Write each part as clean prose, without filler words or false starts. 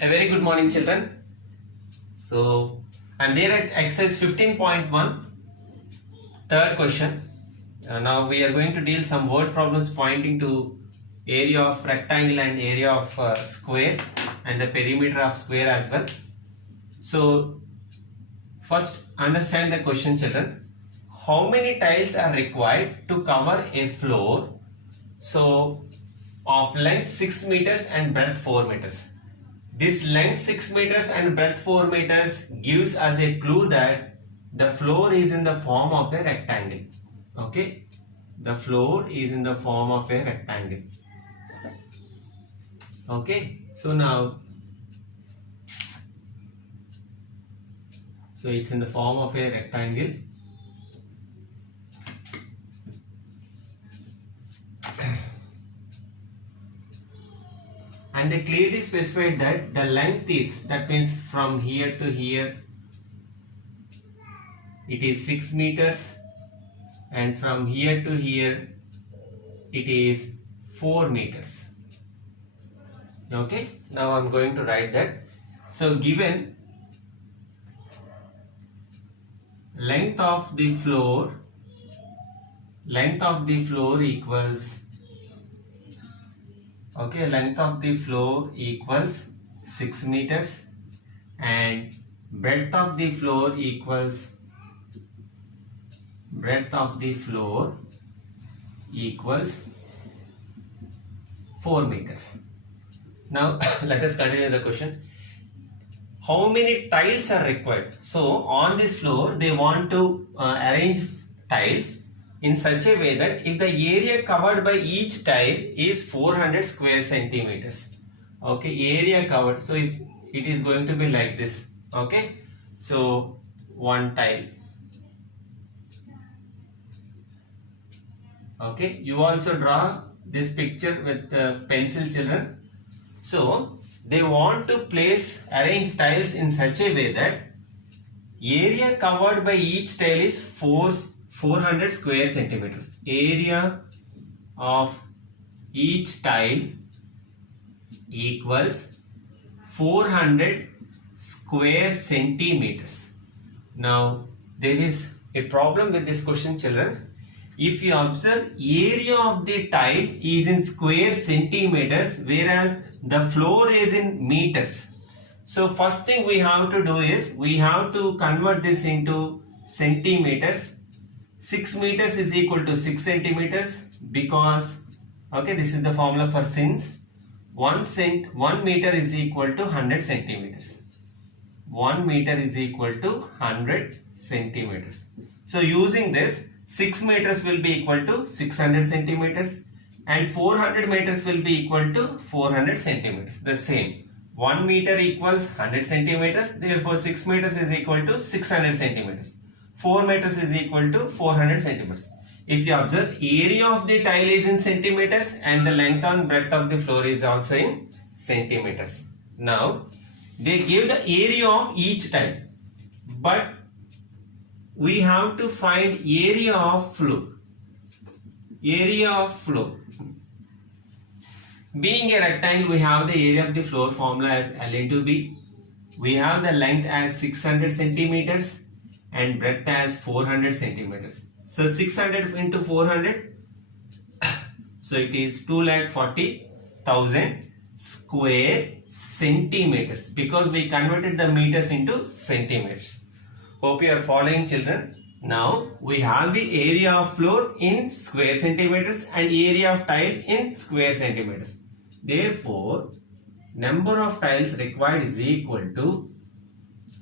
A very good morning, children. So, I'm there at exercise 15.1, third question. Now we are going to deal some word problems pointing to area of rectangle and area of square and the perimeter of square as well. So, first understand the question, children. How many tiles are required to cover a floor? So, of length 6 meters and breadth 4 meters. This length 6 meters and breadth 4 meters gives us a clue that the floor is in the form of a rectangle. Okay, the floor is in the form of a rectangle. Okay, so now, it's in the form of a rectangle. And they clearly specified that the length is, that means from here to here, it is 6 meters, and from here to here, it is 4 meters. Okay, now I'm going to write that. So, given length of the floor equals, length of the floor equals 6 meters and breadth of the floor equals 4 meters. Now let us continue the question. How many tiles are required? So on this floor they want to arrange tiles in such a way that if the area covered by each tile is 400 square centimeters. Okay, area covered. So if it is going to be like this. Okay, so one tile. Okay, you also draw this picture with pencil, children. So they want to arrange tiles in such a way that area covered by each tile is 400 square centimeter. Area of each tile equals 400 square centimeters. Now there is a problem with this question, children. If you observe, area of the tile is in square centimeters, whereas the floor is in meters. So first thing we have to do is we have to convert this into centimeters. 6 meters is equal to 6 centimeters because this is the formula for since 1 meter is equal to 100 centimeters. 1 meter is equal to 100 centimeters. So using this, 6 meters will be equal to 600 centimeters and 400 meters will be equal to 400 centimeters. The same. 1 meter equals 100 centimeters. Therefore, 6 meters is equal to 600 centimeters. 4 meters is equal to 400 centimeters. If you observe, area of the tile is in centimeters and the length and breadth of the floor is also in centimeters. Now, they give the area of each tile. But we have to find area of floor. Area of floor. Being a rectangle, we have the area of the floor formula as L into B. We have the length as 600 centimeters and breadth as 400 centimeters. So 600 into 400. So it is 2,40,000 square centimeters because we converted the meters into centimeters. Hope you are following, children. Now we have the area of floor in square centimeters and area of tile in square centimeters. Therefore, number of tiles required is equal to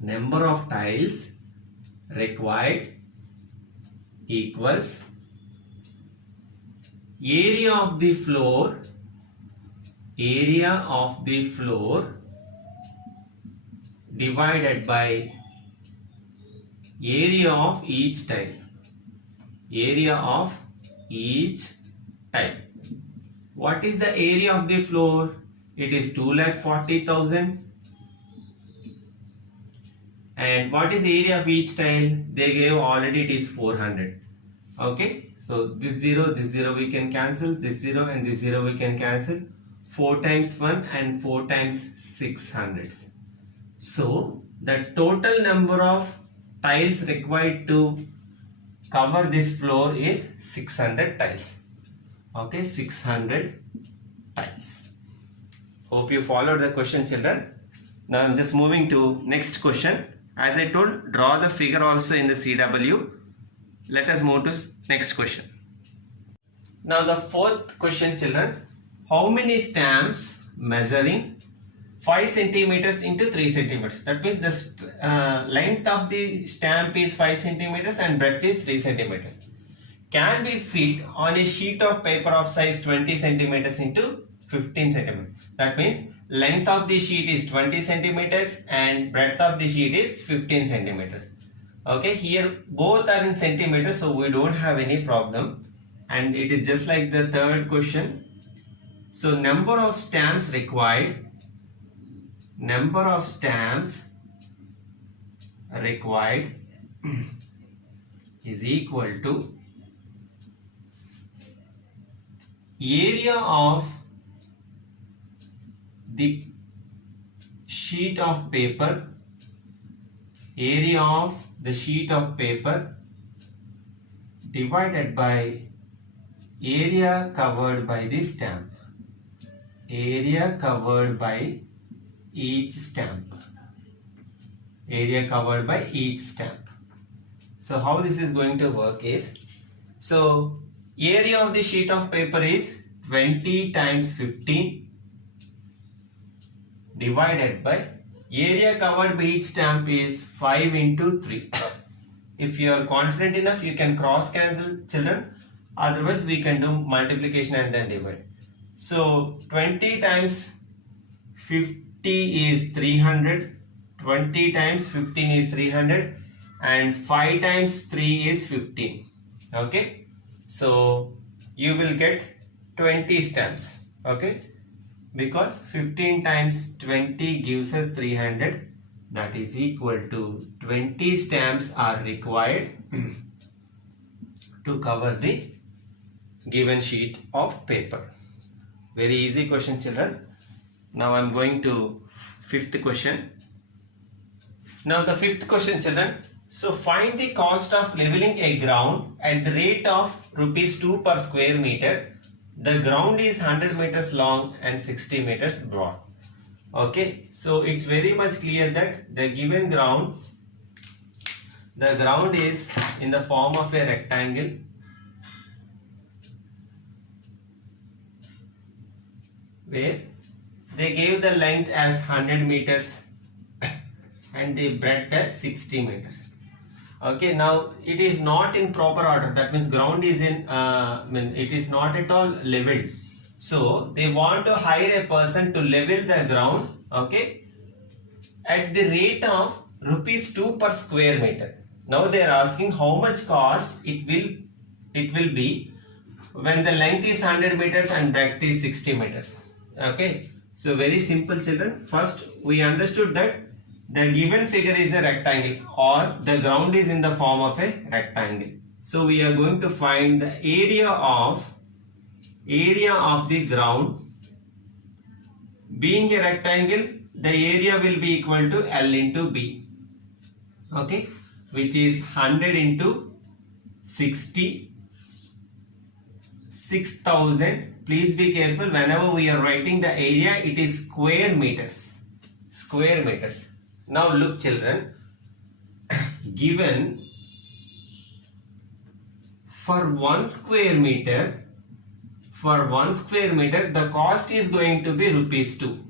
number of tiles required equals area of the floor divided by area of each tile. Area of each tile. What is the area of the floor? It is 2,40,000. And what is the area of each tile? They gave already, it is 400. Okay. So this 0 we can cancel. This 0 and this 0 we can cancel. 4 times 1 and 4 times 600. So the total number of tiles required to cover this floor is 600 tiles. Okay, 600 tiles. Hope you followed the question, children. Now I'm just moving to next question. As I told, draw the figure also in the CW. Let us move to next question. Now the fourth question, children. How many stamps measuring 5 centimeters into 3 centimeters? That means the length of the stamp is 5 centimeters and breadth is 3 centimeters. Can be fit on a sheet of paper of size 20 centimeters into 15 centimeters. That means length of the sheet is 20 centimeters and breadth of the sheet is 15 centimeters. Okay, here both are in centimeters, so we don't have any problem. And it is just like the third question. So number of stamps required is equal to area of the sheet of paper, divided by area covered by the stamp, area covered by each stamp. So how this is going to work is, so area of the sheet of paper is 20 times 15 divided by area covered by each stamp is 5 into 3. If you are confident enough, you can cross cancel, children. Otherwise we can do multiplication and then divide. So 20 times 50 is 300, 20 times 15 is 300 and 5 times 3 is 15. Okay, so you will get 20 stamps. Okay, because 15 times 20 gives us 300, that is equal to 20 stamps are required to cover the given sheet of paper. Very easy question, children. Now I am going to fifth question. Now the fifth question, children. So find the cost of leveling a ground at the rate of ₹2 per square meter. The ground is 100 meters long and 60 meters broad. Okay, so it's very much clear that the given ground, the ground is in the form of a rectangle. Where they gave the length as 100 meters and the breadth as 60 meters. Okay, now it is not in proper order. That means ground is in, it is not at all leveled. So they want to hire a person to level the ground. Okay, at the rate of ₹2 per square meter. Now they are asking how much cost it will be when the length is 100 meters and breadth is 60 meters. Okay, so very simple, children. First we understood that the given figure is a rectangle or the ground is in the form of a rectangle. So we are going to find the area of the ground. Being a rectangle, the area will be equal to L into B. Okay, which is 100 into 60, 6000. Please be careful whenever we are writing the area, it is square meters. Now look, children, given for 1 square meter, the cost is going to be ₹2.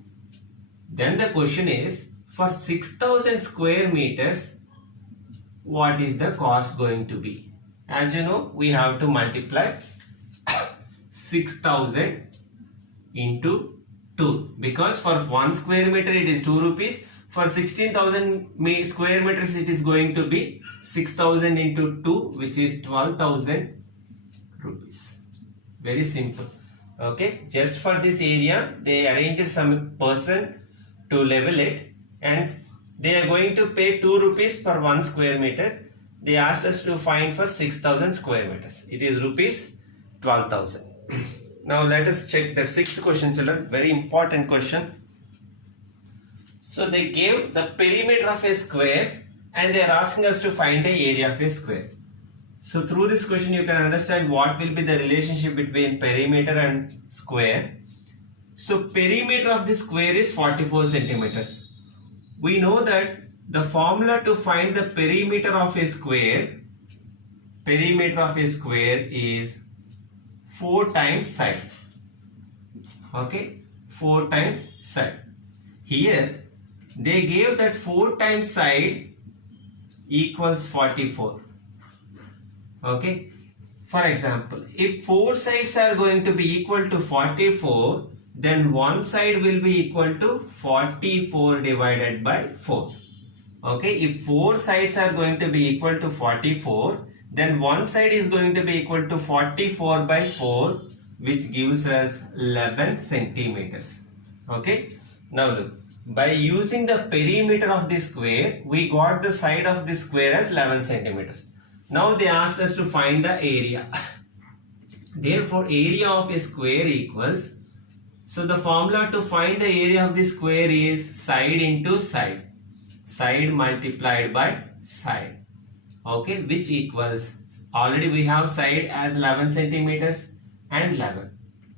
Then the question is, for 6000 square meters, what is the cost going to be? As you know, we have to multiply 6000 into 2, because for 1 square meter it is ₹2. For 16,000 square meters it is going to be 6000 into 2, which is 12,000 rupees. Very simple. Okay, just for this area they arranged some person to level it and they are going to pay ₹2 per 1 square meter. They asked us to find for 6000 square meters. It is ₹12,000. Now let us check that sixth question, children. Very important question. So they gave the perimeter of a square and they are asking us to find the area of a square. So through this question you can understand what will be the relationship between perimeter and square. So perimeter of the square is 44 centimeters. We know that the formula to find the perimeter of a square is 4 times side. Okay, 4 times side. Here they gave that 4 times side equals 44. Okay, for example, if 4 sides are going to be equal to 44, then one side will be equal to 44 divided by 4. Okay, if 4 sides are going to be equal to 44, then one side is going to be equal to 44 by 4, which gives us 11 centimeters. Okay, now look, by using the perimeter of the square, we got the side of the square as 11 centimeters. Now they asked us to find the area. Therefore, area of a square equals, so the formula to find the area of the square is side into side. Side multiplied by side. Okay, which equals, already we have side as 11 centimeters and 11.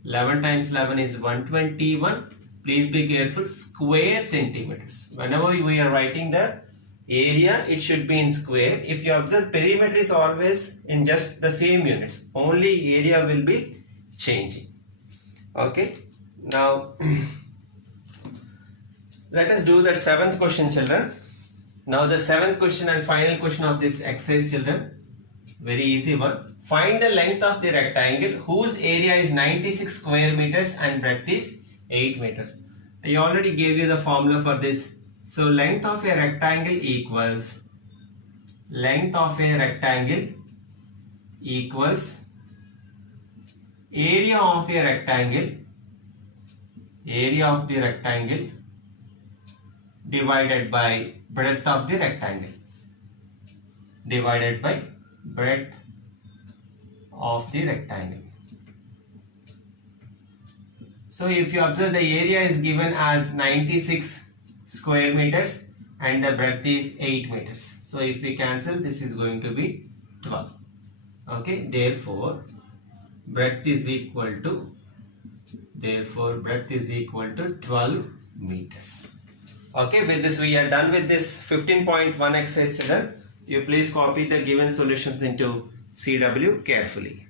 11 times 11 is 121. Please be careful, square centimeters. Whenever we are writing the area, it should be in square. If you observe, perimeter is always in just the same units. Only area will be changing. Okay, now let us do that seventh question, children. Now the seventh question and final question of this exercise, children. Very easy one. Find the length of the rectangle whose area is 96 square meters and breadth is 8 meters. I already gave you the formula for this. So length of a rectangle equals area of the rectangle divided by breadth of the rectangle So if you observe, the area is given as 96 square meters and the breadth is 8 meters. So if we cancel, this is going to be 12. Okay, therefore breadth is equal to 12 meters. Okay, with this we are done with this 15.1 exercise, children. You please copy the given solutions into CW carefully.